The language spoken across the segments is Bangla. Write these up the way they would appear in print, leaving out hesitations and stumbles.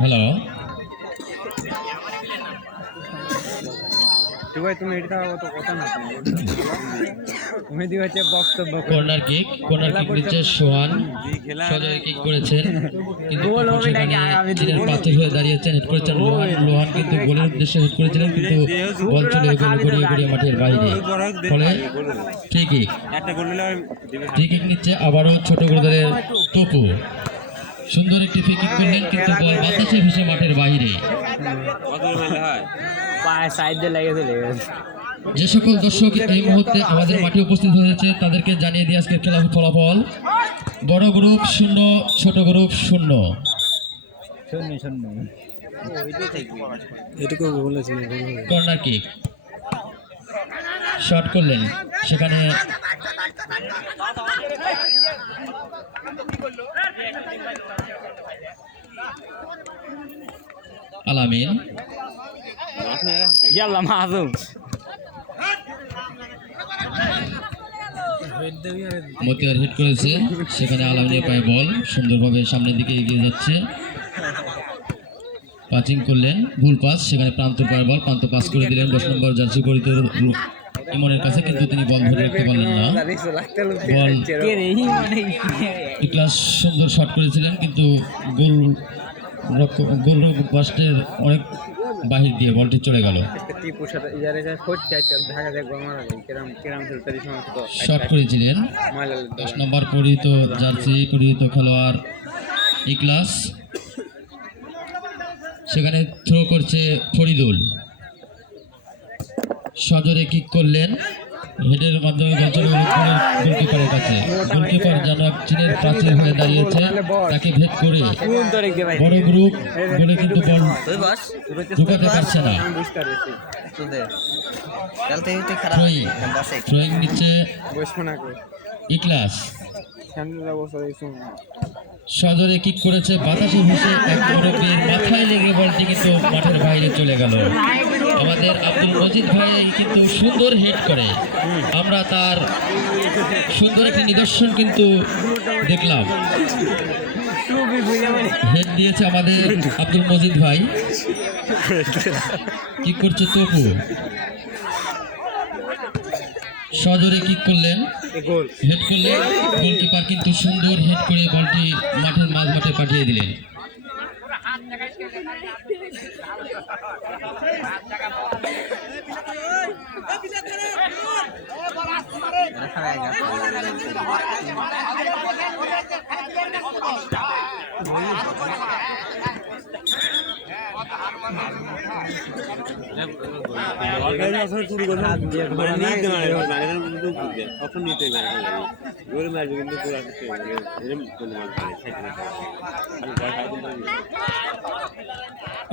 হ্যালো কর্নার কিক নিচ্ছে সোহান সজয় কিক করেছেন কিন্তু চীনের পাথর হয়ে দাঁড়িয়েছেন হেড করেছেন লোহান কিন্তু গোলের উদ্দেশ্যে হেড করেছিলেন কিন্তু বল চলে গড়িয়ে মাঠের বাইরে ফলে ফ্রি কিক নিচ্ছে আবারও ছোট গোলদারের তপু সুন্দর একটি ফ্রি কিক করলেন কিন্তু বল বাতাসে ভেসে মাঠের বাইরে। যে সকল দর্শক এই মুহূর্তে আমাদের মাঠে উপস্থিত হয়েছে তাদেরকে জানিয়ে দিয়ে আজকের খেলার ফলাফল বড় গ্রুপ 0 ছোট গ্রুপ 0। কর্নার কিক শট করলেন সেখানে আলামিন মতিয়ার হিট করেছে সেখানে আলামিনের পায়ে বল সুন্দরভাবে সামনের দিকে এগিয়ে যাচ্ছে পাচিং করলেন ভুল পাস সেখানে প্রান্ত পায়ে বল প্রান্ত পাস করে দিলেন 10 নম্বর জার্সি পরিহিত ইমনের কাছে কিন্তু তিনি বল ধরে রাখতে পারলেন না। বল ক্লাস সুন্দর শট করেছিলেন কিন্তু গোল বাস্টের অনেক বাহির দিয়ে বলটি চলে গেল। শট করেছিলেন 10 নম্বর পরিহিত জার্সি পরিহিত খেলোয়াড় ইকলাস সেখানে থ্রো করছে ফরিদুল সজোরে কিক করলেন হেডের মাধ্যমে গোলকিপারের কাছে গোলকিপার যেন চীনের প্রাচীর হয়ে দাঁড়িয়েছে তাকে ভেদ করে বড় গ্রুপ বলে কিন্তু বল ঢুকাতে পারছে না। থ্রোয়িং নিচ্ছে ইকলাস সজোরে কিক করেছে বাতাসে ভেসে এক মুরব্বীর মাথায় লেগে বলটি কিন্তু মাঠের বাইরে চলে গেল। আমাদের আব্দুল মজিদ ভাই কিন্তু সুন্দর হেড করে আমরা তার সুন্দর একটি নিদর্শন কিন্তু দেখলাম হেড দিয়েছে আমাদের আব্দুল মজিদ ভাই কি করছে তপু সজোরে কিক করলেন হেড করলেন গোলকিপার কিন্তু সুন্দর হেড করে বলটি মাঠের মাঝমাঠে পাঠিয়ে দিলেন।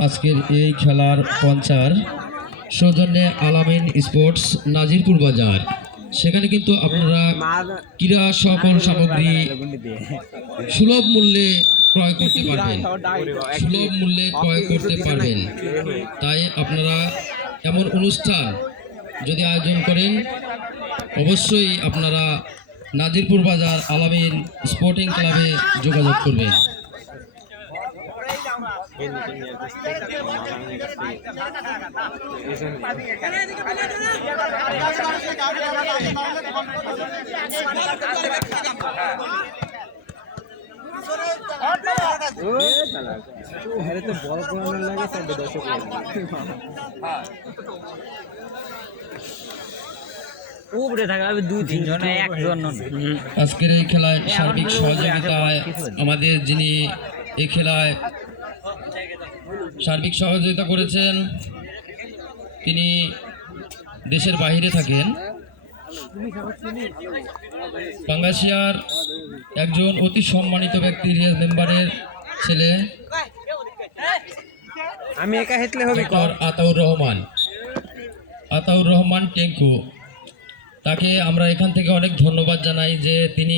আজকের এই খেলার পঞ্চার সৌজন্যে আলামিন স্পোর্টস নাজিরপুর বাজার সেখানে কিন্তু আপনারা ক্রীড়া সকল সামগ্রী সুলভ মূল্যে ক্রয় করতে পারবেন তাই আপনারা এমন অনুষ্ঠান যদি আয়োজন করেন অবশ্যই আপনারা নাজিরপুর বাজার আলামিন স্পোর্টিং ক্লাবে যোগাযোগ করবেন। আজকের এই খেলায় সার্বিক সহযোগিতায় আমাদের যিনি এই খেলায় সার্বিক সহযোগিতা করেছেন তিনি দেশের বাইরে থাকেন পাঙ্গাসিয়ার একজন অতি সম্মানিত ব্যক্তি মেম্বারের ছেলে আমি একা হেতলে হবে আতাউর রহমান টেঙ্কু তাকে আমরা এখান থেকে অনেক ধন্যবাদ জানাই যে তিনি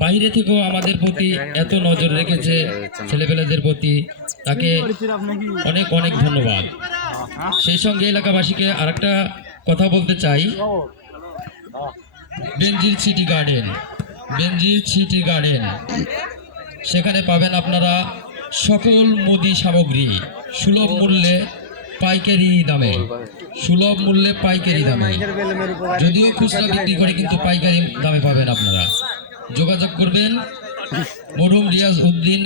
বাইরে থেকেও আমাদের প্রতি এত নজর রেখেছে ছেলেপেলেদের প্রতি, তাকে অনেক অনেক ধন্যবাদ। সেই সঙ্গে এলাকাবাসীকে আরেকটা কথা বলতে চাই, বেনজির সিটি গার্ডেন সেখানে পাবেন আপনারা সকল মুদি সামগ্রী সুলভ মূল্যে পাইকারি দামে, যদিও খুচরা বিক্রি করে কিন্তু পাইকারি দামে পাবেন আপনারা। যোগাযোগ করবেন মরহুম রিয়াজ উদ্দিন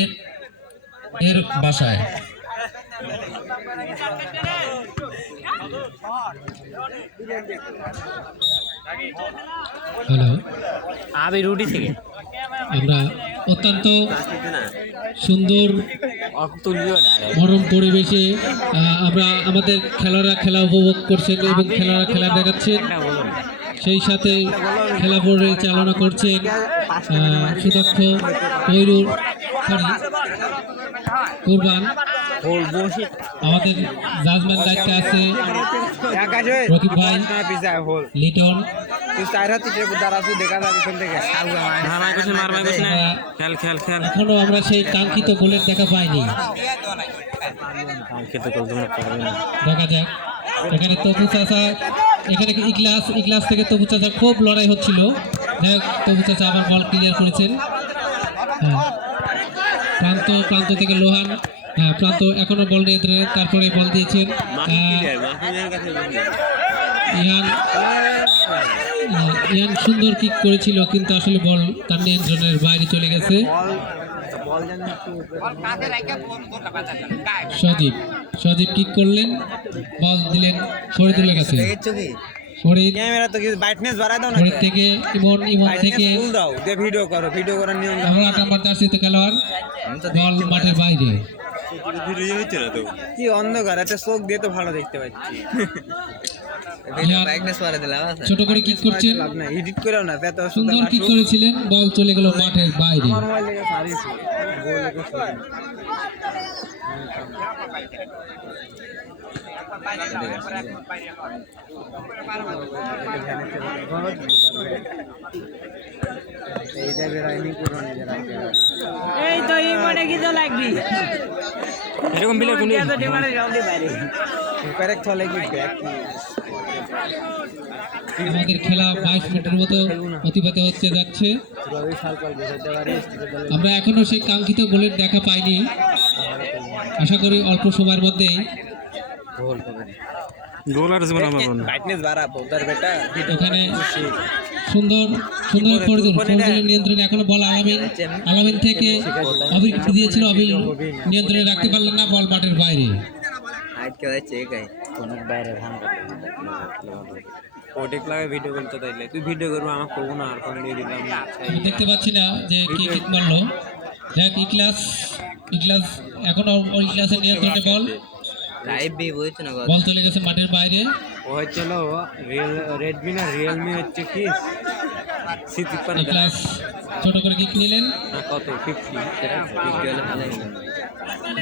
এর বাসায়। হ্যালো, আমি রুটি থেকে আমরা অত্যন্ত সুন্দর মনোরম পরিবেশে আমরা আমাদের খেলোয়াড়রা খেলা উপভোগ করছেন এবং খেলোয়াড়রা খেলা দেখাচ্ছেন, সেই সাথে খেলা পরিচালনা করছেন সুদক্ষ কুরবান। আমাদের জাজমেন্ট দায়িত্বে আছে রকিব ভাই, লিটন। এখনো আমরা সেই কাঙ্ক্ষিত গোলের দেখা পাইনি, দেখা যাক। এখানে তপু চাচা, এখানে ইগলাস থেকে তপু চাচা খুব লড়াই হচ্ছিল, যাই হোক তপু চাচা আবার বল ক্লিয়ার করেছেন। প্রান্ত থেকে লোহান, প্রান্ত এখনো বল নিয়ন্ত্রণে, তারপরে বল দিয়েছেন ইয়ান সুন্দর কিক করেছিল, কিন্তু আসলে বল তার নিয়ন্ত্রণের বাইরে চলে গেছে। সজীব কিক করলেন, বল দিলেন ফরিদুলের কাছে। ফরিদ থেকে ইমন থেকে 8 নম্বর জার্সিতে খেলোয়াড়, বল মাঠের বাইরে। কি অন্ধকার, একটা চোখ দিয়ে তো ভালো দেখতে পাচ্ছি। ছোট করে কিক করছেন, এডিট করেও না, সুন্দর কিক করেছিলেন, বল চলে গেল মাঠের বাইরে। এই তো এই মনে কি তো লাগবি এরকম বিলে কোন তো ডিমান্ডে যাওনি বাইরে কারেক্ট হলে কি ব্যাক আমাদের খেলা 22 মিনিটের মতো অতিবাহিত হচ্ছে যাচ্ছে। আমরা এখনো সেই কাঙ্ক্ষিত গোলের দেখা পাইনি, আশা করি অল্প সময়ের মধ্যেই গোল আর জীবন আমার ব্রাইটনেস বাড়াবো তার বেটা। এখানে সুন্দর ফরিদুলের নিয়ন্ত্রণে এখনো বল আলামিন থেকে অবির দিয়েছিল, অবির নিয়ন্ত্রণে রাখতে পারলেন না, বল মাঠের বাইরে। ভিডিও করতে তাইলে তুই ভিডিও করবো, আমাকে করবো না, আর ফোন দিয়ে দিলাম। আমি দেখতে পাচ্ছি না যে কি কিক মারলো। দেখ ইগলাস এখনো ইগলাসের নিয়ন্ত্রণে বল, বল চলে গেছে মাঠের বাইরে। ও হচ্ছিল রেডমি না রিয়েলমি হচ্ছে কি ইগলাস ছোট করে কিক নিলেন, কত 50 সেটা 50 হলে ভালো হলো।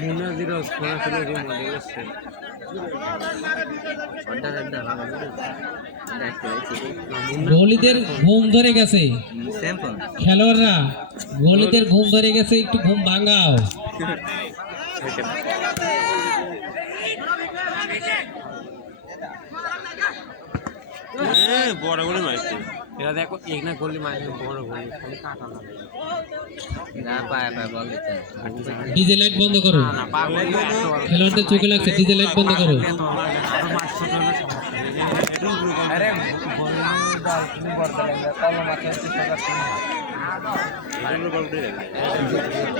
মুনা জিরো ফোন ছিল যে মনে গেছে গোলিদের ঘুম ধরে গেছে, খেলোয়াড়রা গোলিদের ঘুম ধরে গেছে, একটু ঘুম ভাঙাও। বড় গোলে মারছে এরা, দেখো এক না গোলে মারছে, বড় গোলে খালি কাটা না পায় বল দিতে। ডিজে লাইট বন্ধ করো, খেলোয়াড়দের চোখে লাগছে, ডিজে লাইট বন্ধ করো।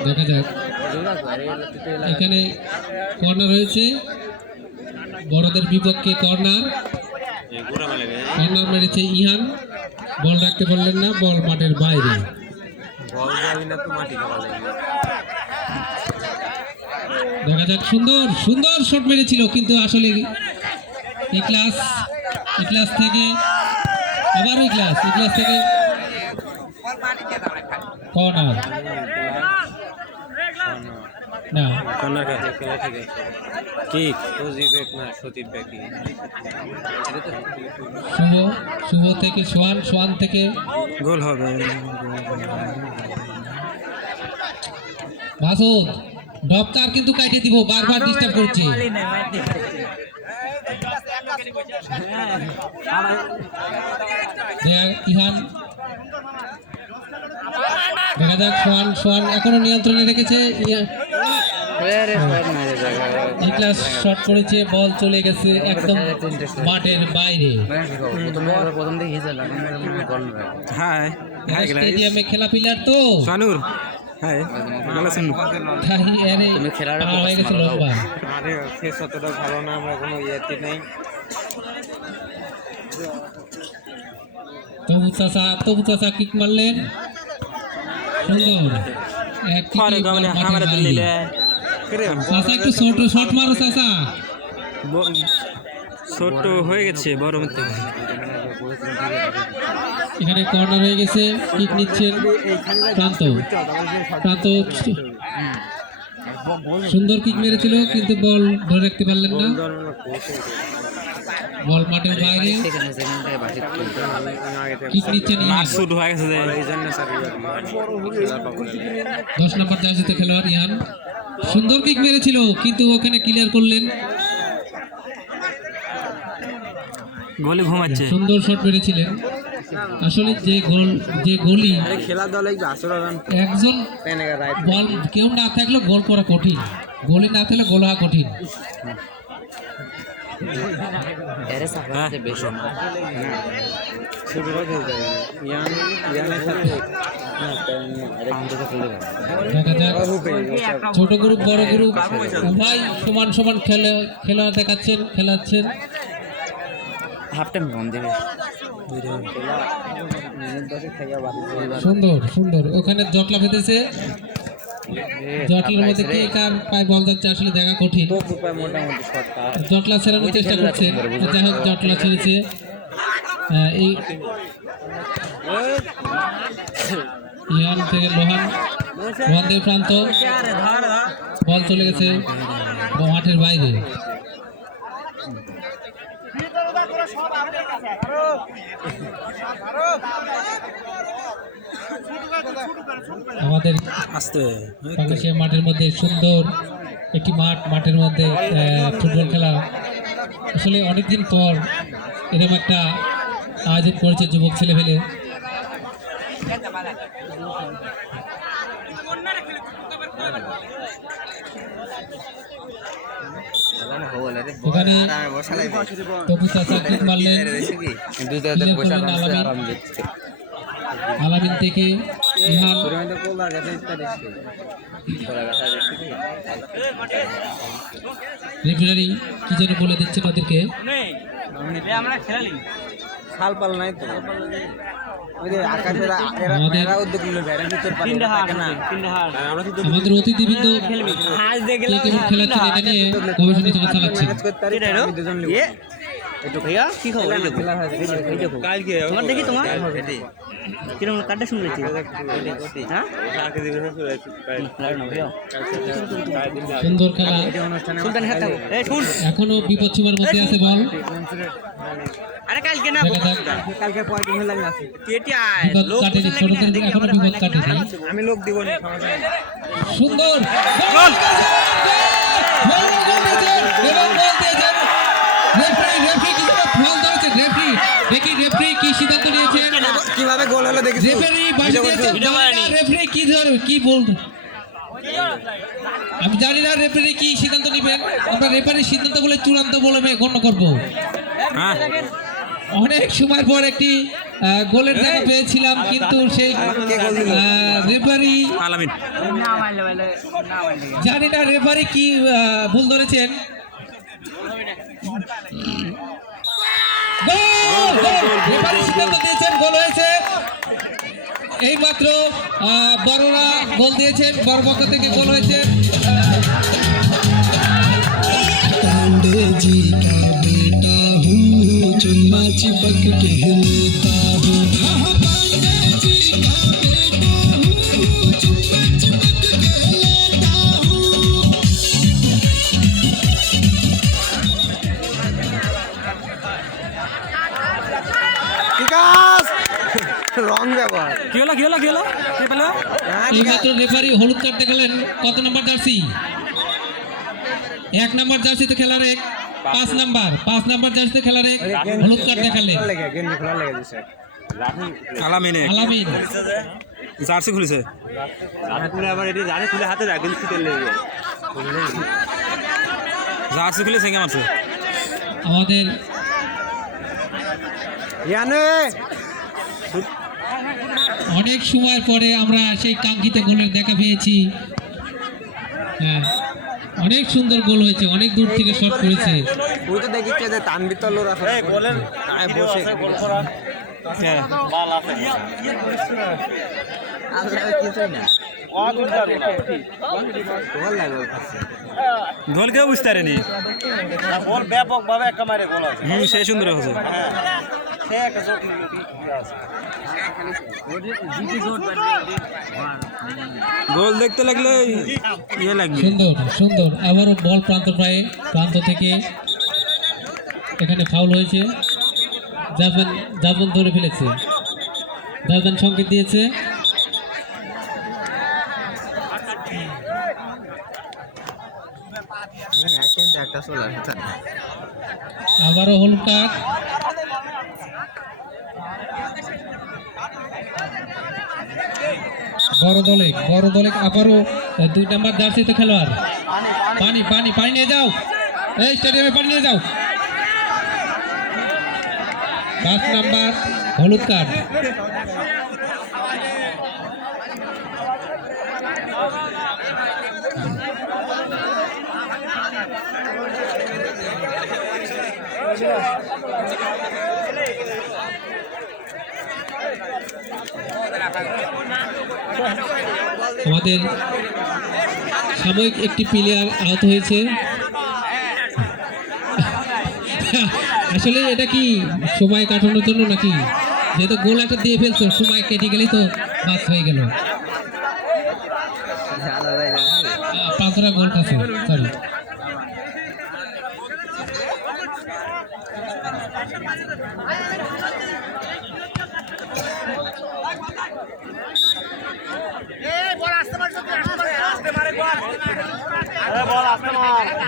দেখা যাক, এখানে কর্নার হয়েছে, বড়দের বিপক্ষে কর্নার মেরেছে ইহান, বল রাখতে পারলেন না, বল মাঠের বাইরে। দেখা যাক, সুন্দর শট মেরেছিল, কিন্তু আসলে ইগলাস থেকে আবার ইগলাস থেকে কর্নার না, কর্নার কাছে খেলা ঠিক আছে। কি সজীব এক না সতীব ব্যাকি, শুভ থেকে সোয়ান থেকে গোল হবে। মাসুদ ডপটার কিন্তু কাটিয়ে দিব, বারবার ডিস্টার্ব করছে। বলই নাই মারতে ইহান দেখা যাক, সোয়ান এখনো নিয়ন্ত্রণে রেখেছে। ইকলাস শট করেছে, বল চলে গেছে একদম মাঠের বাইরে। হ্যাঁ স্টেডিয়ামে খেলা প্লেয়ার তো শানুর হ্যাঁ ভালো শুনুন তাই আরে পার হয়ে গেছে লম্বা। আরে ফেস অতটা ভালো না, আমরা কোনো ইয়েতে নেই। তবু চাচা কিক মারলেন, সুন্দর এক কিকে বল মাঠের বাইরে। চাচা একটু শর্ট মারো চাচা। ছোট হয়ে গেছে বড় মতো। এখানে কর্নার হয়ে গেছে, কিক নিচ্ছেন প্রান্ত। সুন্দর কিক মেরেছিল কিন্তু বল ধরে রাখতে পারলেন না, বল মাঠের বাইরে। কিক নিচ্ছেন ইহান, শুট হয়ে গেছে এই জন্য 10 নম্বর জার্সিতে খেলোয়াড় ইহান। সুন্দর কিক মেরেছিল কিন্তু ওখানে ক্লিয়ার করলেন। গোলে ঘুমাচ্ছে। সুন্দর শট মেরেছিলেন। আসলে যে গোলি খেলা দলে একজন বল কেউ না থাকলে গোল করা কঠিন, গোলি না থাকলে গোল হওয়া কঠিন। দেখা যাক ছোট গ্রুপ বড় গ্রুপ ভাই সমান সমান খেলা খেলাচ্ছেন। সুন্দর ওখানে জটলা বেঁধেছে, জটলার মধ্যে কে কার পায়ে বল যাচ্ছে আসলে দেখা কঠিন। জটলা ছেড়ানোর চেষ্টা করছেন, যাই হোক জটলা ছেড়েছে। এই ইয়ান থেকে লোহানদের প্রান্ত, বল চলে গেছে মাঠের বাইরে। আমাদের বাংলাদেশের মাঠের মধ্যে সুন্দর একটি মাঠের মধ্যে ফুটবল খেলা আসলে অনেকদিন পর এরকম একটা আয়োজন করেছে যুবক ছেলেপেলে। ওখানে তবু চাচা কিক মারলেন, আলামিন থেকে ইহান। রেফারি কি যেন বলে দিচ্ছে তাদেরকে। আমরা খেলালি শাল পাল নাই তো আমাদের অতিথিবৃন্দ খেলাচ্ছেন, এটা নিয়ে গবেষণা চালাচ্ছেন। কি খবর তোমার দেখি তোমার কিরকম কাটটা শুনেছি সুন্দর খেলা, এখনো বিপদ সীমার মধ্যে আছে বল। আরে কালকে না কালকে কাটেনি, ছোটদের এখনো বিপদ কাটেনি। আমি লোক দিব না। সুন্দর রেফারি কি সিদ্ধান্ত নিয়েছেন, কিভাবে গোল হলো দেখি। রেফারি কি বল আমি জানি না, রেফারি কি সিদ্ধান্ত নিবেন। আমরা রেফারির সিদ্ধান্ত বলে চূড়ান্ত বলে গণ্য করবো। অনেক সময় পর একটি গোলের দেখা পেয়েছিলাম কিন্তু সেই রেফারি জানি না রেফারি কি ভুল ধরেছেন। রেফারি সিদ্ধান্ত দিয়েছেন, গোল হয়েছে। এই মাত্র বড়রা গোল দিয়েছেন, বড় পক্ষ থেকে গোল হয়েছে। जी का बेटा हूँ, चुम्मा चिपक के लेता हूँ। पांडे जी का बेटा हूँ, चुम्मा चिपक के लेता हूँ। विकास रंग কি হলো কে পেলো এইমাত্র রেফারি হলুদ কার্ড দেখালেন। কত নাম্বার জার্সি? 1 নাম্বার জার্সিতে খেলার 5 নাম্বার জার্সিতে খেলার হলুদ কার্ড দেখালেন আলামিনে আলামিন। জার্সি খুলেছে জার্সি খুলে সেঙ্গে মারছে আমাদের অনেক সময় পরে আমরা সেই কাঙ্ক্ষিত গোলের দেখা পেয়েছি। হ্যাঁ, অনেক সুন্দর গোল হয়েছে, অনেক দূর থেকে শট করেছে। ওই তো দেখিচ্ছে যে তানবির তল্লোর আছে গোলের বসে গোল কেউ বুঝতে পারেনি গোল ব্যাপক ভাবে একটা মারে গোল আছে সে সুন্দর হয়েছে গোল দেখতে লাগলে ইয়ে লাগবে। সুন্দর আবারও বল প্রান্ত থেকে এখানে ফাউল হয়েছে। জাজম্যান ধরে ফেলেছে, জাজম্যান সংকেত দিয়েছে। আবারও হলুদ কার্ড। বড় দলে আবারও 2 নাম্বার জার্সিতে খেলোয়াড়। পানি নিয়ে যাও, এই স্টেডিয়ামে পানি নিয়ে যাও। 5 নাম্বার হলুদ কার্ড। আমাদের সাময়িক একটি প্লেয়ার আহত হয়েছে। আসলে এটা কি সময় কাটানোর জন্য নাকি? যেহেতু গোল একটা দিয়ে ফেলছো, সময় কেটে গেলেই তো বাস হয়ে গেল। 5টা গোল খাচ্ছে, সরি।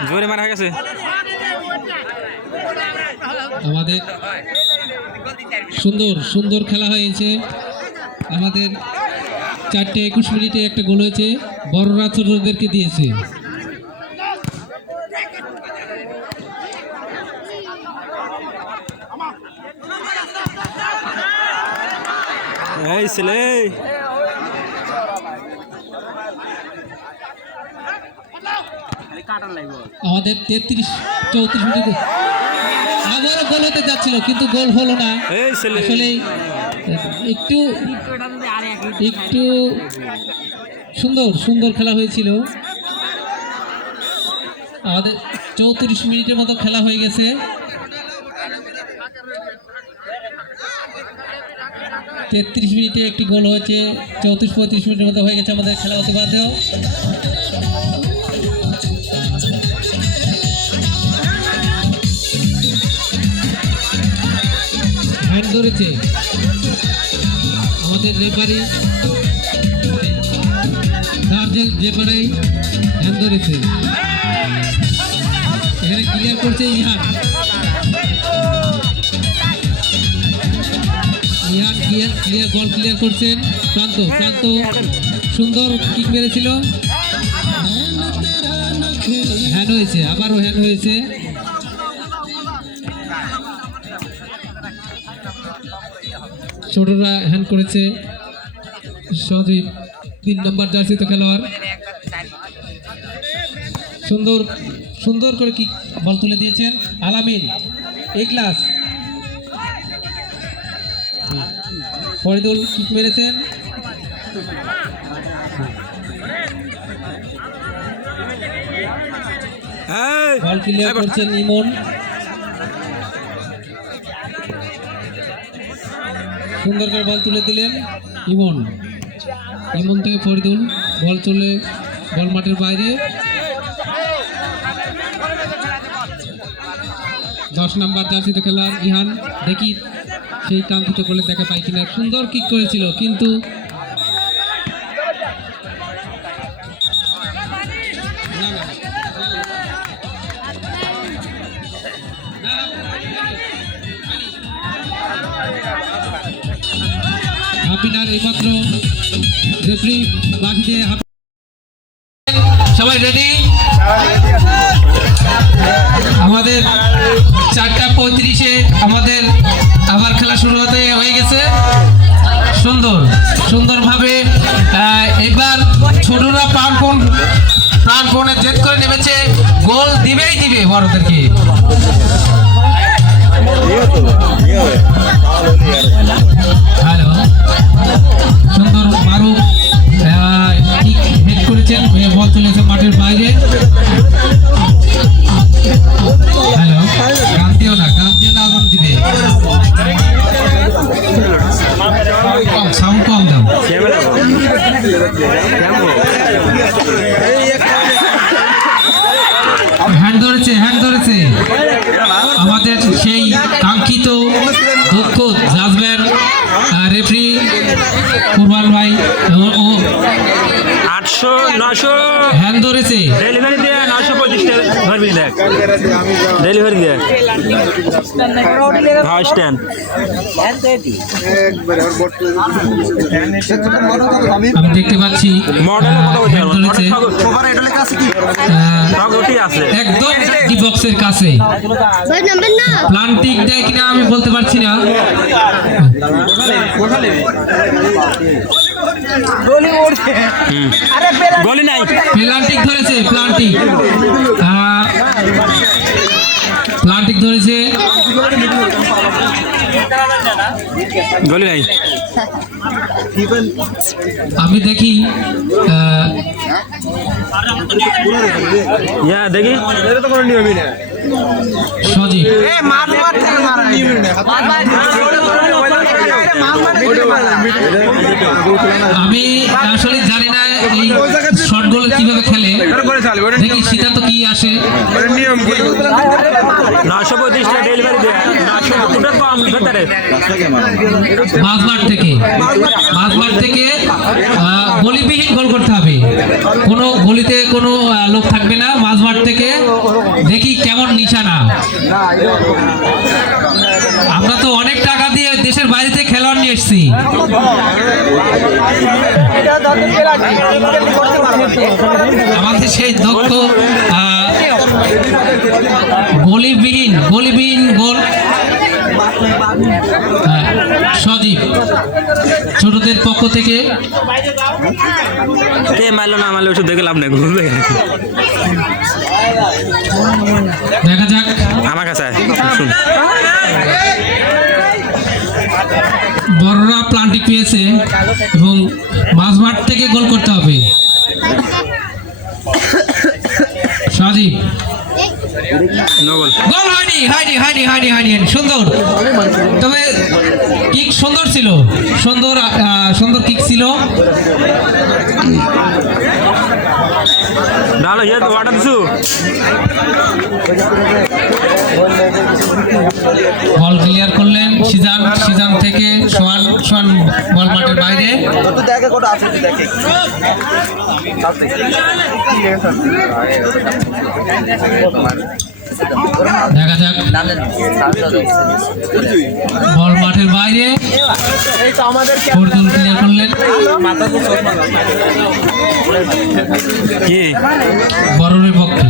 জোরে মারা গেছে। আমাদের সুন্দর খেলা হয়েছে। আমাদের 4:21 মিনিটে একটা গোল হয়েছে, বড়রা ছোটদেরকে দিয়েছে। এই ছেলে আমাদের 33-34 মিনিটে আবারও গোল হতে যাচ্ছিল, কিন্তু গোল হলো না। এই ছেলে আসলে একটু সুন্দর খেলা হয়েছিল। আমাদের 34 মিনিটের মতো খেলা হয়ে গেছে। 33 মিনিটে একটি গোল হয়েছে, 34-35 মিনিটের মতো হয়ে গেছে আমাদের খেলা হতে বাধ্য। হ্যান্ড ধরেছে আমাদের রেফারি, রেফারি হ্যান্ড ধরেছে। এখানে ক্লিয়ার করছে ইহান বল ক্লিয়ার করছেন। প্রান্ত সুন্দর কিক মেরেছিল, হ্যান্ড হয়েছে, আবারও হ্যান্ড হয়েছে। ছোটরা হ্যান্ড করেছে। সজীব 3 নম্বর জার্সিতে খেলোয়াড়, সুন্দর করে কিক বল তুলে দিয়েছেন। আলামিন ক্লাস, ফরিদুল কিক মেরেছেন। বল ক্লিয়ার করছেন ইমন, সুন্দর করে বল তুলে দিলেন ইমন থেকে ফরিদুল, বল মাঠের বাইরে। 10 নম্বর জার্সিতে খেলার ইহান, দেখি সেই কাঙ্ক্ষিত গোলের দেখা পাই কিনা। সুন্দর কিক করেছিল কিন্তু হাফিনার এইমাত্র রেফারি বাকি দিয়ে সবাই রেডি। আমাদের 4:35 আমাদের আবার খেলা শুরু হয়ে গেছে। সুন্দরভাবে এবার ছোটরা প্রাণপণে জেদ করে নেমেছে, গোল দিবে বড়দেরকে। হ্যালো, সুন্দর মারুফ হেড করেছেন, বল চলেছে মাঠের বাইরে। হ্যালো, গান দিও না আগাম দিবে, সাউন্ড কম দাও। হ্যান্ড ধরেছে আমাদের সেই কাঙ্ক্ষিত দক্ষ জাজম্যান রেফারি কুরবান ভাই। 800-900 হ্যান্ড ধরেছে, ডেলিভারি দিয়ে 925 ধরবি দেখ, ডেলিভারি দিয়ে হ্যাঁ স্ট্যান্ড। আমি দেখতে পাচ্ছি হ্যান্ড ধরেছে একদম ডি বক্সের কাছে। প্লান্টিক দেয় কিনা আমি বলতে পারছি না। গলি নাই, প্লান্টিক ধরেছে, প্লান্টিক ধরেছে, গলি নাই। আমি দেখি দেখি সজীব। আমি আসলে জানি না এই শর্ট গোল কিভাবে খেলে, দেখি সিদ্ধান্ত কি আসে। 925 ডেলিভারি দিয়ে 900 কম ভেতরে মাঝমাঠ থেকে গলিবিহীন গোল করতে হবে, কোনো গলিতে কোনো লোক থাকবে না। মাঝমাঠ থেকে দেখি কেমন নিশানা। আমরা তো অনেক টাকা দিয়ে দেশের বাইরে থেকে খেলোয়াড় নিয়ে এসেছি। আমাদের সেই দক্ষ গলিবিহীন গোল সজীব ছোটদের পক্ষ থেকে। কে মারলো না মারলো ওষুধ দেখে লাভ নেই, ঘুরবে দেখা যাক। আমার কাছে শুন, বড়রা প্লান্টিক পেয়েছে এবং মাঝমাঠ থেকে গোল করতে হবে। সজীব গোল হয়নি। সুন্দর, তবে কিক সুন্দর ছিল, সুন্দর কিক ছিল। বল ক্লিয়ার করলেন সিজান থেকে সোয়ান বল মাঠের বাইরে। দেখা যাক, বল মাঠের বাইরে, ক্লিয়ার করলেন বড়রের পক্ষে।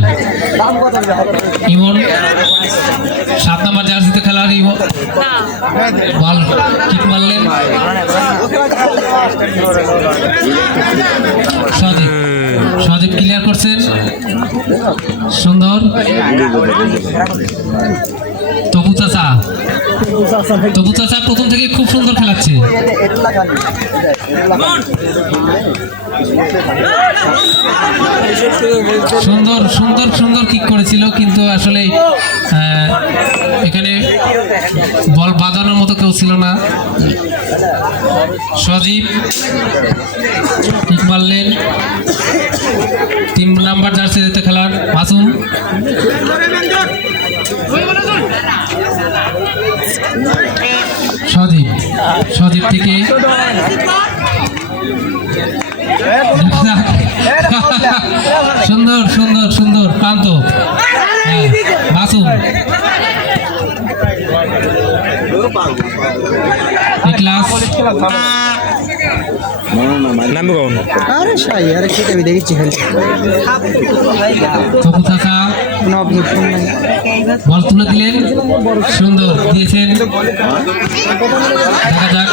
ইমন 7 নম্বর জার্সিতে খেলোয়াড় ইমন বল কিক মারলেন। সজীব ক্লিয়ার করছেন, সুন্দর। তবু চাচা প্রথম থেকে খুব সুন্দর খেলাচ্ছে। সুন্দর কিক করেছিল, কিন্তু আসলে এখানে বল বাঁধানোর মতো কেউ ছিল না। সজীব কিক মারলেন। 3 নাম্বার জার্সি দিতে খেলার মাসুম। সজীব থেকে সুন্দর সুন্দর সুন্দর প্রান্ত মাসুম ক্লাস আরে শাই আরে কি আমি দেখেছি তপু চাচা বল তুলে দিলেন সুন্দর দিয়েছেন দেখা যাক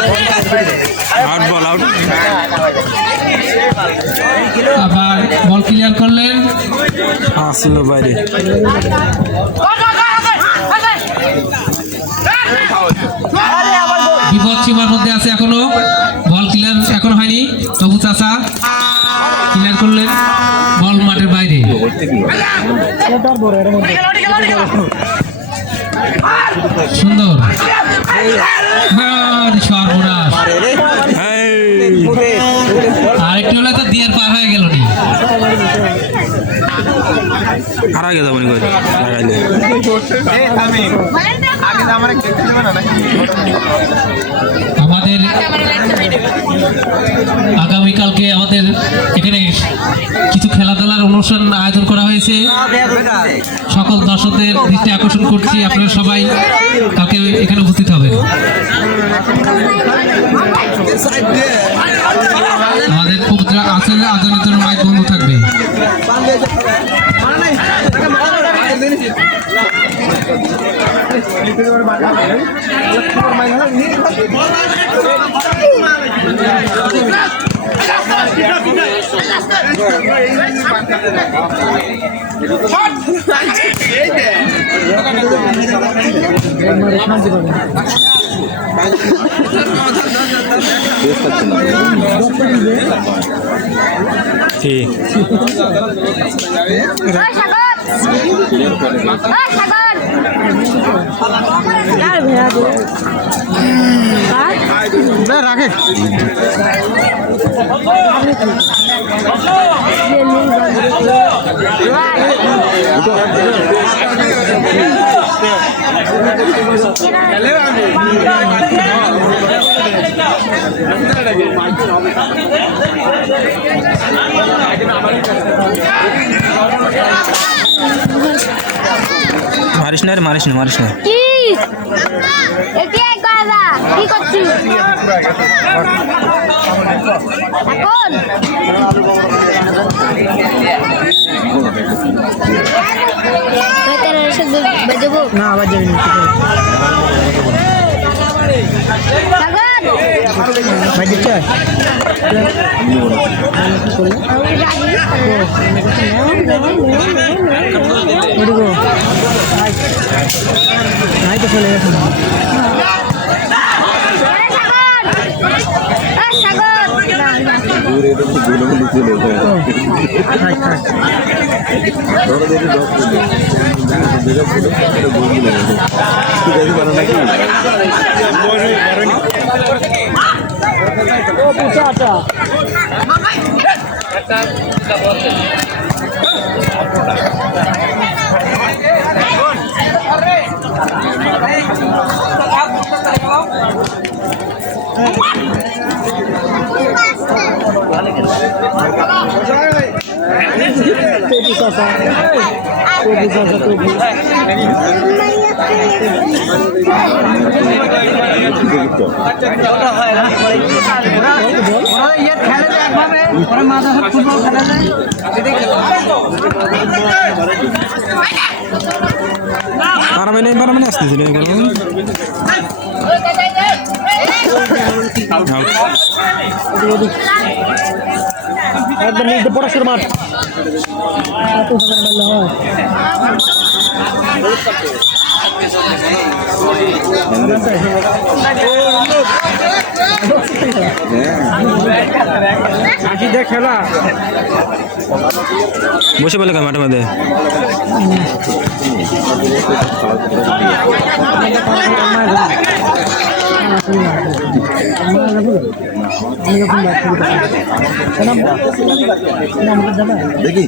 আবার বল ক্লিয়ার করলেন বাইরে বিপদ সীমার মধ্যে আছে এখনো বল ক্লিয়ার এখনো হয়নি তবু চাচা ক্লিয়ার করলেন বল মাঠের বাইরে সুন্দর সর্বনাশ আরেকটু হলে তো দিয়ার পার হয়ে গেল নি আর আগে যাবো আমাদের আগামীকালকে আমাদের এখানে কিছু খেলাধুলার অনুষ্ঠান আয়োজন করা হয়েছে সকল দর্শকদের দৃষ্টি আকর্ষণ করছি আপনারা সবাই কালকে এখানে উপস্থিত হবেন আমাদের পবিত্র আসরের আজানের জন্য মাইক বন্ধ থাকবে রাখে মারিস না কি এটি এক গাদা কি করছিস এখন বেটার এসে বাজবো না আবার যাবি না বাজে চাই নাই তো চলে গেছে পারমানে আসতেছিল একদম নিচে পড়াশোনার মাঠ খেলা বসে পেলে মাঠে মাঠে দেখি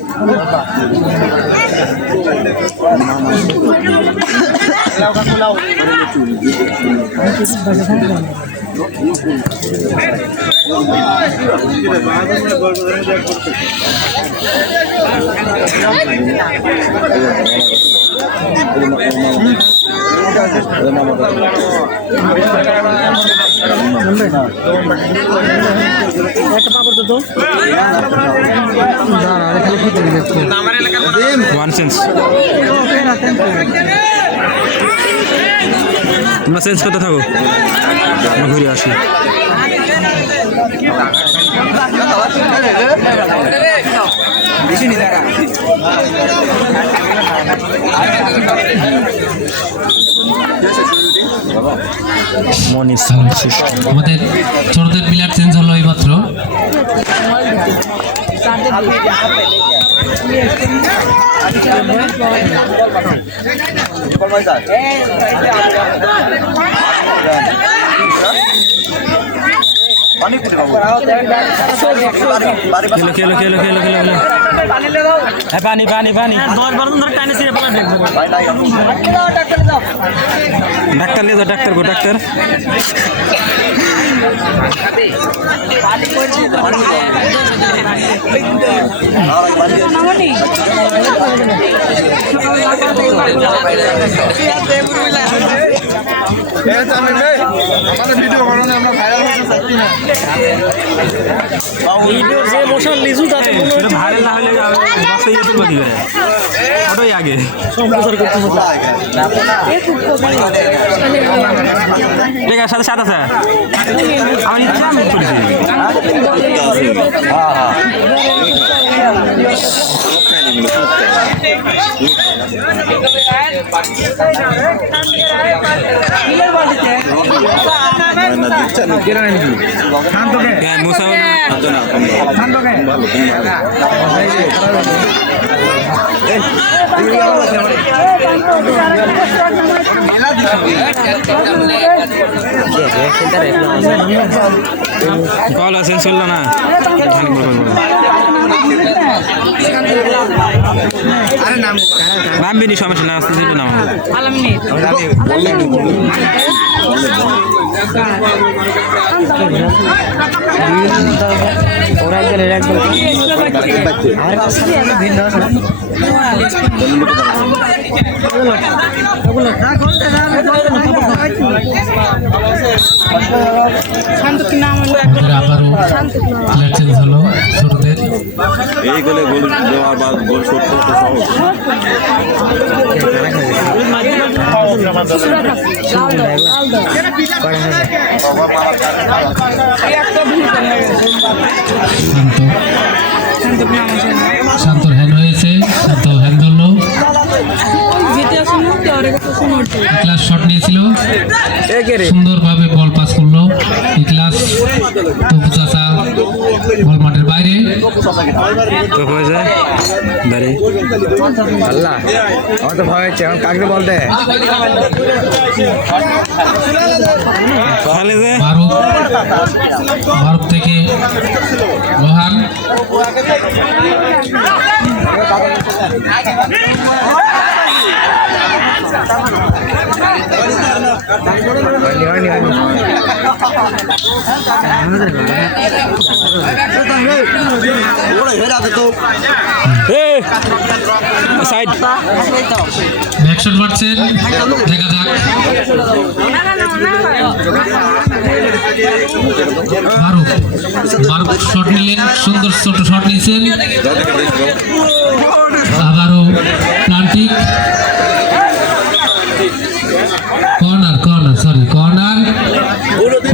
ওয়ান সেন্স তোমরা চেঞ্জ করতে থাকো আমরা ঘুরে আসি মনিস আমাদের ছোটদের প্লেয়ার চেঞ্জ হলো এই মাত্র। খেলো খেলো খেলো খেলো খেলো খেলো পানি পানি পানি 10-12 জন ধরে টাইনে ছিড়ে পড়া দেখবো ডাক্তার নিয়ে যাও ডাক্তার গো ডাক্তার ভিডিও যে বসার লিজু তাতে কোনো ভাইরাল না হলে বসে ইয়ে তুলবা কি করে ওটাই আগে সম্প্রচার করতে হবে ঠিক আছে সাথে আছে আমি ইচ্ছা আমি করেছি কল আছেন চলল না নামবিনি সমস্যা না আসতে দিল নাম আবারও প্লেয়ার চেঞ্জ হলো ছোটদের। এই গোলে গোল দেওয়ার বা গোল শোধ করতে সহজ শান্তর হ্যান্ড হয়েছে, শান্ত হ্যান্ড ধরলো, ক্লাস শট নিয়েছিল, সুন্দরভাবে বল পাস করলো ক্লাস তবু চাচা বল মাঠের বাইরে তো হয়ে যায় দাঁড়িয়ে আল্লাহ আমার তো ভয় হচ্ছে এখন কাকে বলতে ভারত থেকে রোহান সাইড ব্যাকশট মারছেন, দেখা যাক। মারুফ শট নিলেন, সুন্দর ছোট শট নিয়েছেন, আবারও প্লান্টিক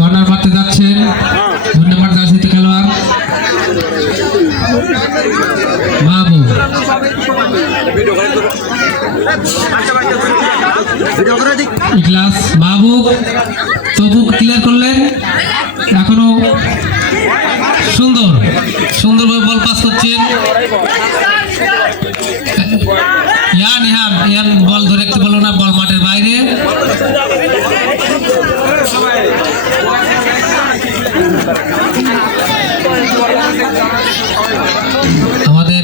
কর্নার মারতে যাচ্ছেন 2 নম্বর জার্সিতে খেলোয়াড় মাহবুব। ইখলাস মাহবুব তবু ক্লিয়ার করলেন, এখনো সুন্দরভাবে বল পাস করছেন। ইয়ান বল ধরে রাখতে পারলো না, বল মাঠের বাইরে। আমাদের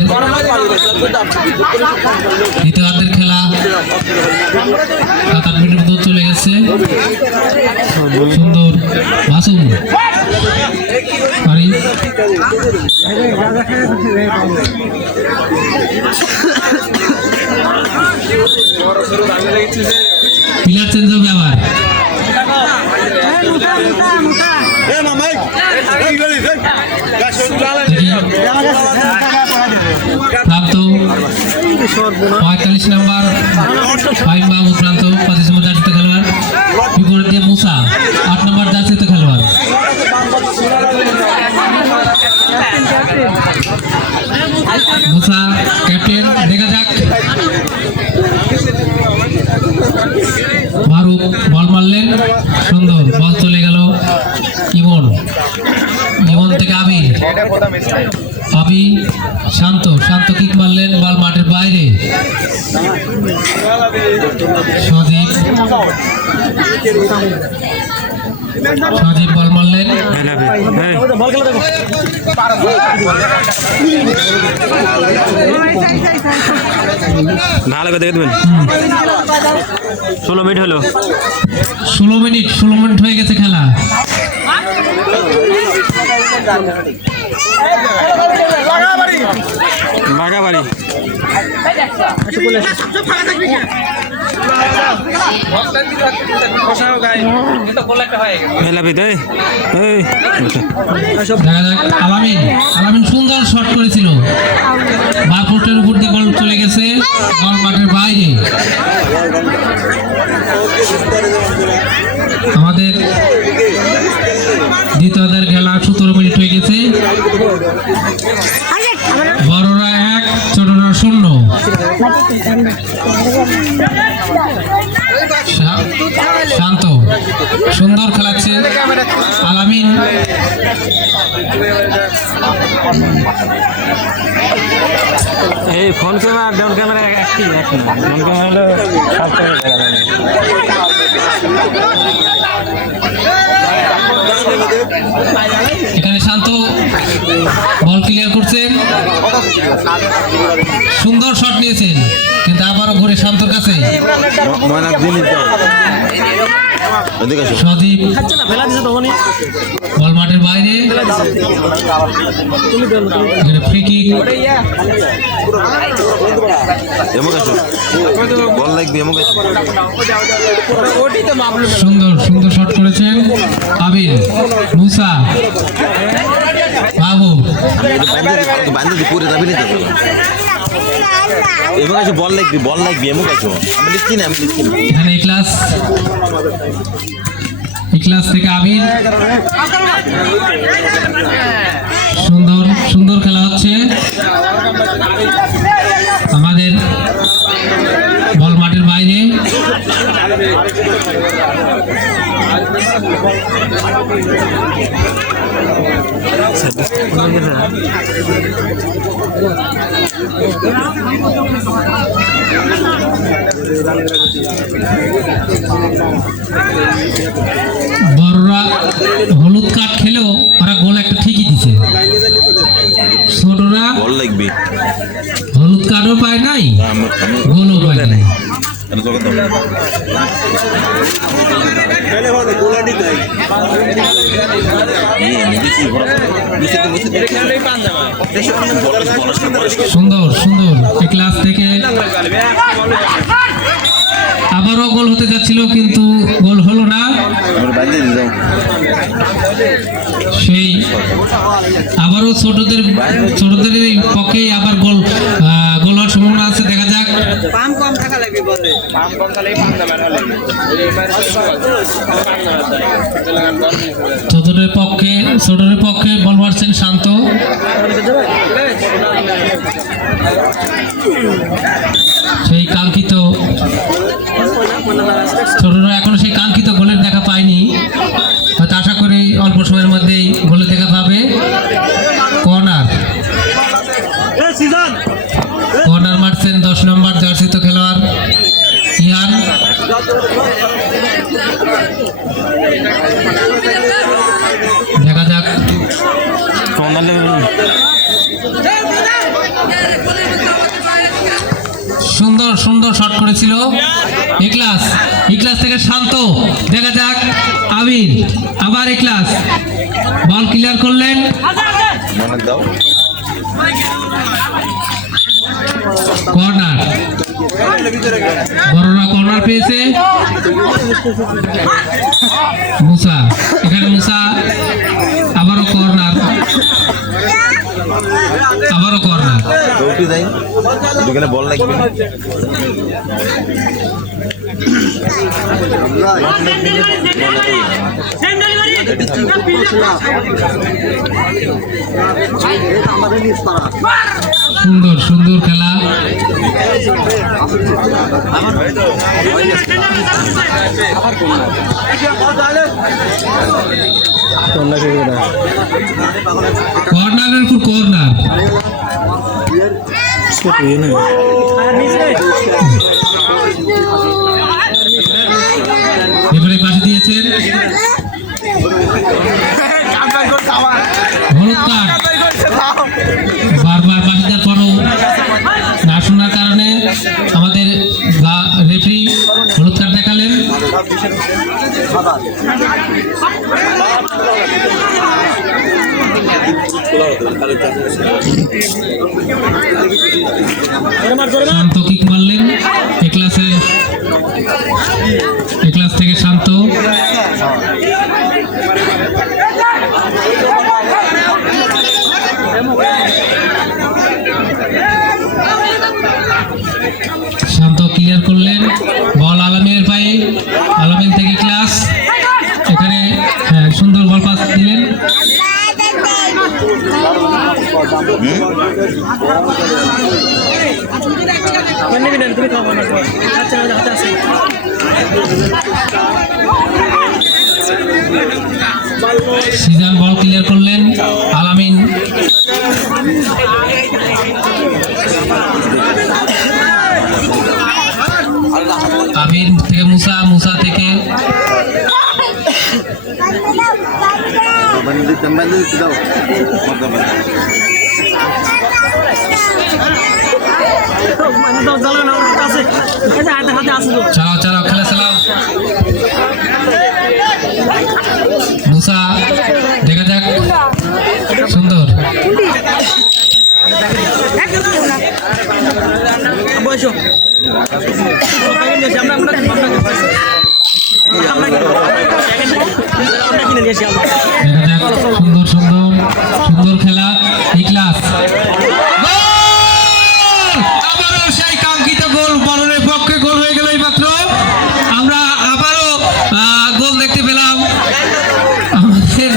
দ্বিতীয়ার্ধের খেলা 7-8 মিনিটের মতো চলে গেছে। সুন্দর মাসুম পারি প্লেয়ার চেঞ্জ হবে আবার। প্রান্ত 45 নম্বর ফাইম বাবু প্রান্ত 25 নম্বর জার্সিতে খেলোয়াড়, বিপরীত দিয়ে মুসা 8 নম্বর জার্সিতে খেলোয়াড়। মুসা ক্যাপ্টেন, দেখা যাক মারুফ বল মারলেন, সুন্দর বল চলে গেল ইমন, ইমন থেকে আবি শান্ত কিক মারলেন, বল মাঠের বাইরে। সজীব বল মারলেন, ভালো করে দেখে দেবেন। 16 মিনিট হলো, 16 মিনিট হয়ে গেছে খেলা। বাগাবাড়ি আলামিন সুন্দর শট করেছিল, বার পোস্টের উপর দিয়ে বল চলে গেছে, বল মাঠের বাইরে। আমাদের দ্বিতীয়দের খেলা 17 মিনিট হয়ে গেছে। বড়রা 1, ছোটরা 0। শান্ত সুন্দর খেলাচ্ছে আলামিন, এই ফোন ক্যামেরা ডাউন ক্যামেরা একই ফোন ক্যামেরা এখানে শান্ত বল ক্লিয়ার করছেন, সুন্দর শট নিয়েছেন, কিন্তু আবারও ঘুরে শান্তর কাছে। সদীপ বল মাঠের বাইরে, ফ্রি কিক। সুন্দর শট করেছেন আবির, মুসা, বাবু বল লাগবে এখানে ক্লাস থেকে আবির, সুন্দর খেলা হচ্ছে। আমাদের বল মাঠের বাইরে, বড়রা হলুদ কার্ড খেলেও ওরা গোল একটা ঠিকই দিছে, ছোটরা হলুদ কার্ডও পায় নাই, গোলও পায় নাই। সুন্দর ক্লাস থেকে আবারও গোল হতে যাচ্ছিল, কিন্তু গোল হলো না। সেই আবারও ছোটদের পক্ষে আবার গোল হওয়ার সম্ভাবনা আছে, দেখা যাক। ছোটদের পক্ষে বল মারছেন শান্ত, সেই কাঙ্ক্ষিত ছোটরা এখনো সেই কাঙ্ক্ষিত গোলের দেখা পায়নি, হয়তো আশা করি অল্প সময়ের মধ্যেই গোলের দেখা পাবে। কর্নার মারছেন 10 নম্বর জার্সিত খেলোয়াড় ইয়ান। দেখা যাক, সুন্দর সুন্দর শট করেছিল ইখলাস। ইখলাস থেকে শান্ত, দেখা যাক আবির, আবার ইখলাস বল ক্লিয়ার করলেন। মনে দাও কর্নার, বড়রা কর্নার পেয়েছে। মুসা, এখানে মুসা আবারও কর্নার, আবারও কর্নার। দৌড়ি যাই দুখানে বল লাগবে সুন্দর সুন্দর খেলা। কর্নারের পর কর্নার, এবারে পাশে দিয়েছেন হলুদ কার্ড। বারবার পাশে দেওয়ার পরও না শোনার কারণে আমাদের রেফারি হলুদ কার্ড দেখালেন। শান্ত কিক মারলেন ইখলাসে, ইখলাস থেকে শান্ত। শান্ত ক্লিয়ার করলেন, বল আলামিনের পায়ে, আলামিন থেকে ইখলাস, এখানে হ্যাঁ সুন্দর বল পাস দিলেন। সিজান বল ক্লিয়ার করলেন, আলামিন আমির থেকে মুসা, মুসা থেকে দাও চালাও চালাও খেলা চালাও। মুসা, দেখা যাক, সুন্দর সুন্দর সুন্দর সুন্দর খেলা। ইখলাস আবারও সেই কাঙ্ক্ষিত গোল, বরণের পক্ষে গোল হয়ে গেল এইমাত্র। আমরা আবারও গোল দেখতে পেলাম। আমাদের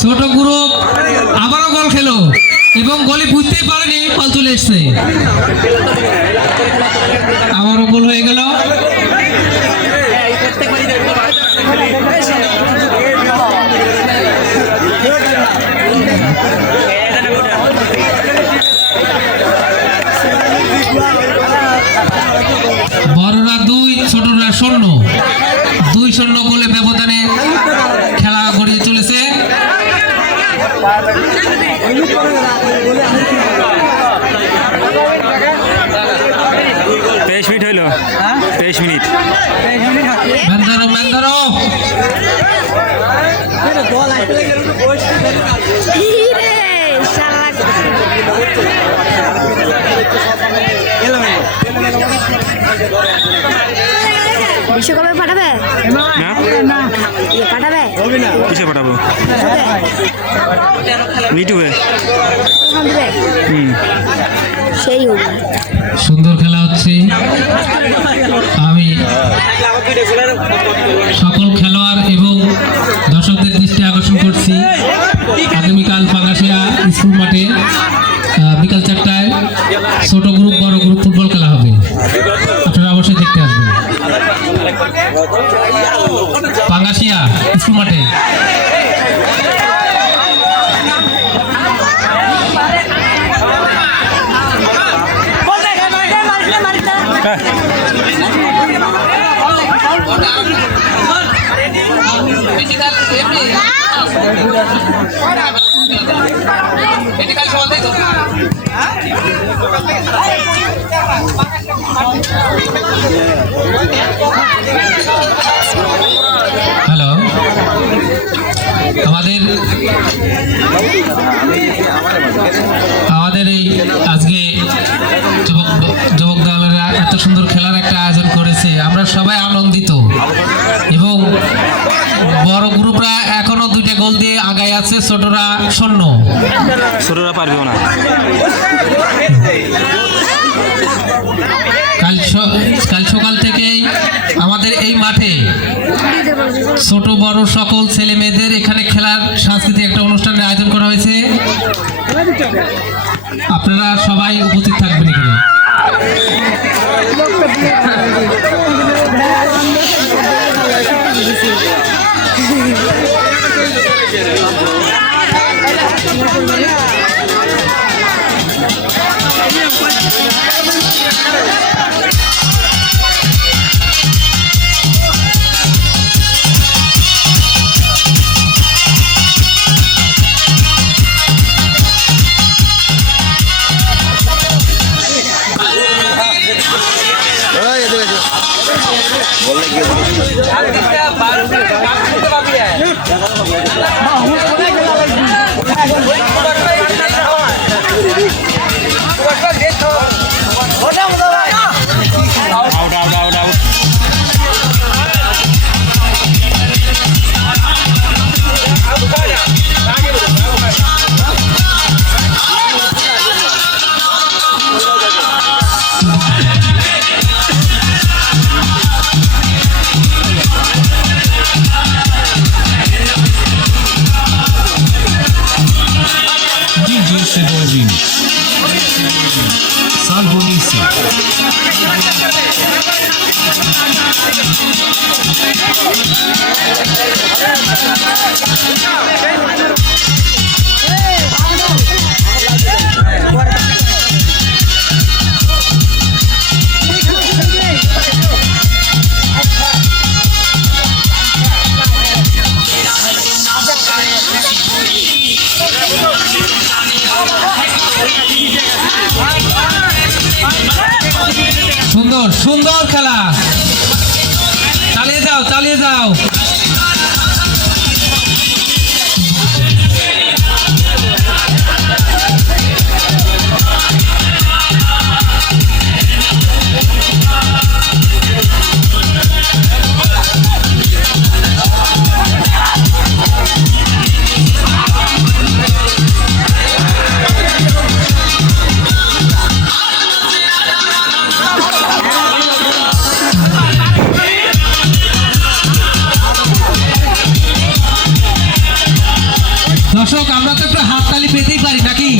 ছোট গ্রুপ আবারও গোল খেলো এবং গোলে বুঝতেই পারেনি বল চলে এসছে, আবারও গোল হয়ে গেল। বড়রা 2, ছোটরা 0, 2-0 গোলে ব্যবধানে খেলা গড়িয়ে চলেছে। 23 মিনিট হইল, 23 মিনিট। মেন্দারো মেন্দারো বিশ্বকাপে পাঠাবে, না পাঠাবে কিসে পাঠাবো? ইউটিউবে। সেই সুন্দর খেলা হচ্ছে। আমি সকল খেলোয়াড় এবং দর্শকদের দৃষ্টি আকর্ষণ করছি, আগামীকাল পাঙ্গাশিয়া স্কুল মাঠে বিকাল 4টায় ছোট গ্রুপ বড় গ্রুপ ফুটবল খেলা হবে, আপনারা অবশ্যই দেখতে আসবেন পাঙ্গাশিয়া স্কুল মাঠে। Medical হ্যালো, আমাদের এই আজকে যুবক দলেরা এত সুন্দর খেলার একটা আয়োজন করেছে, আমরা সবাই আনন্দিত এবং বড় গ্রুপরা এখনো 2টা গোল দিয়ে আগায় আছে, ছোটরা শূন্য। ছোটরা পারবেও না। কাল সকাল থেকেই আমাদের এই মাঠে ছোট বড় সকল ছেলে মেয়েদের এখানে খেলার সাংস্কৃতিক একটা অনুষ্ঠানের আয়োজন করা হয়েছে। আপনারা সবাই উপস্থিত থাকবেন এখানে। সুন্দর সুন্দর খেলা, চালিয়ে যাও চালিয়ে যাও। দর্শক, আমরা তো একটু হাততালি পেতেই পারি নাকি?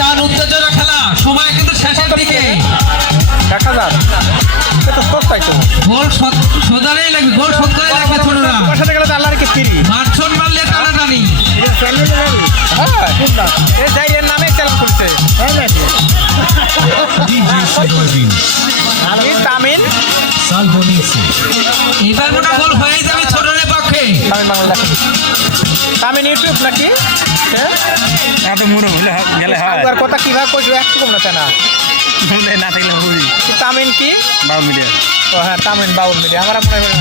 টান উত্তেজনা খেলা, সময় কিন্তু শেষের দিকে। গোল শোধারেই লাগবে, গোল শোধ করে লাগবে ছোটরা। মারছন মারলে টানাটানি। এবার মনে গোল হয়ে যাবে ছোটদের পক্ষে। তামিন ইউটিউব নাকি এত মুড়ো হলে গেলে হয় কথা কিভাবে করছো একটু কম না না থাকলে বুঝি তামিন কি বাউল মিডিয়া। ও হ্যাঁ, তামিন বাউল মিডিয়া। আমার মনে হয়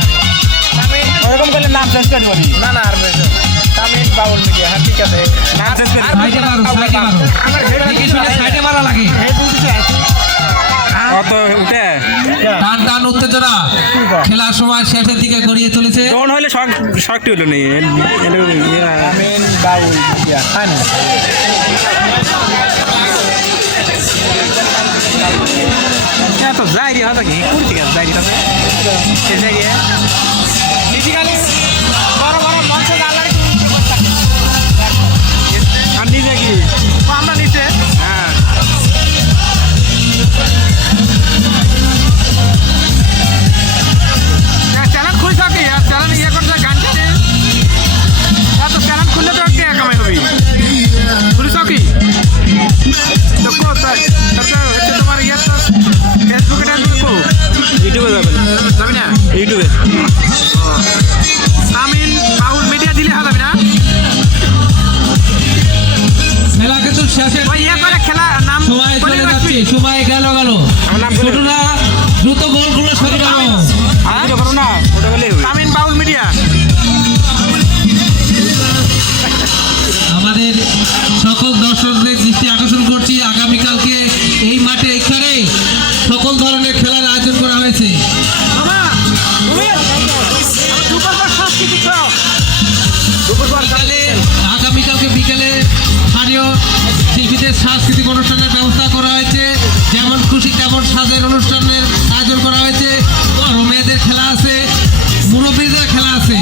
তামিন ওরকম করলে নাম চেঞ্জ করে দিবি। না না, আর তামিন বাউল মিডিয়া। হ্যাঁ ঠিক আছে, নাম চেঞ্জ করে সাইডে মারো, সাইডে মারো। দেখে শুনে সাইডে মারা লাগে। অত উঠে টান টান উত্তেজনা খেলার সময় শেষের দিকে গড়িয়ে চলেছে। কোন হলে শখটি হলো নেই। তামিন বাউল মিডিয়া। যাইরি হতা কি করতে গেল যাইরি হতা সে যাইরি ফিজিক্যালি বড় বড় মঞ্চ গালার আর নিজে কি আমরা নিচে হ্যাঁ চ্যানেল খুলে থাকি আর চ্যানেল ইয়ে করতে গান চালে এত চ্যানেল খুললে তো কে কামাই হবে খুলে থাকি তো কোথায় হচ্ছে তোমার ইয়ে তো ফেসবুকে কো ইউটিউবে যাবেন যাবি না ইউটিউবে তামিল বাউল মিডিয়া দিলে হবে না খেলা কিন্তু শেষের ওই ইয়ে করে খেলা নাম সময় চলে যাচ্ছে, সময় গেল ছোটরা দ্রুত গোলগুলো শুরু করো। আমি করো না ওটা গেলেই হবে তামিল বাউল মিডিয়া আমাদের সকল দর্শকদের দৃষ্টি আকর্ষণ করছি, আগামীকালকে এই মাঠে এখানে সকল ধরনের খেলার আয়োজন করা হয়েছে। আগামীকালকে বিকেলে স্থানীয় শিল্পীদের সাংস্কৃতিক অনুষ্ঠানের ব্যবস্থা করা হয়েছে, যেমন খুশি তেমন সাজের অনুষ্ঠানের আয়োজন করা হয়েছে। বড় মেয়েদের খেলা আছে, মুরব্বীদের খেলা আছে।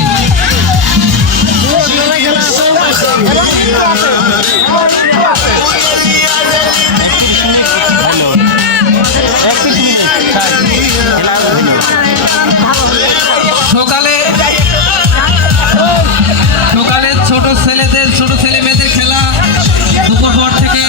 সকালে ছোট ছেলে মেয়েদের খেলা দুপুর পর থেকে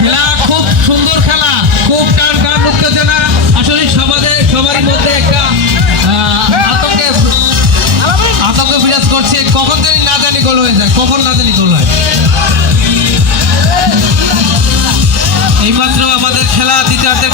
খেলা খুব সুন্দর খেলা, খুব টান উত্তেজনা। আসলে সবারই মধ্যে একটা আতঙ্ক বিরাজ করছে, কখন জানি না জানি গোল হয়ে যায়, কখন না জানি গোল হয়। এইমাত্র আমাদের খেলা দ্বিতীয়ার্ধের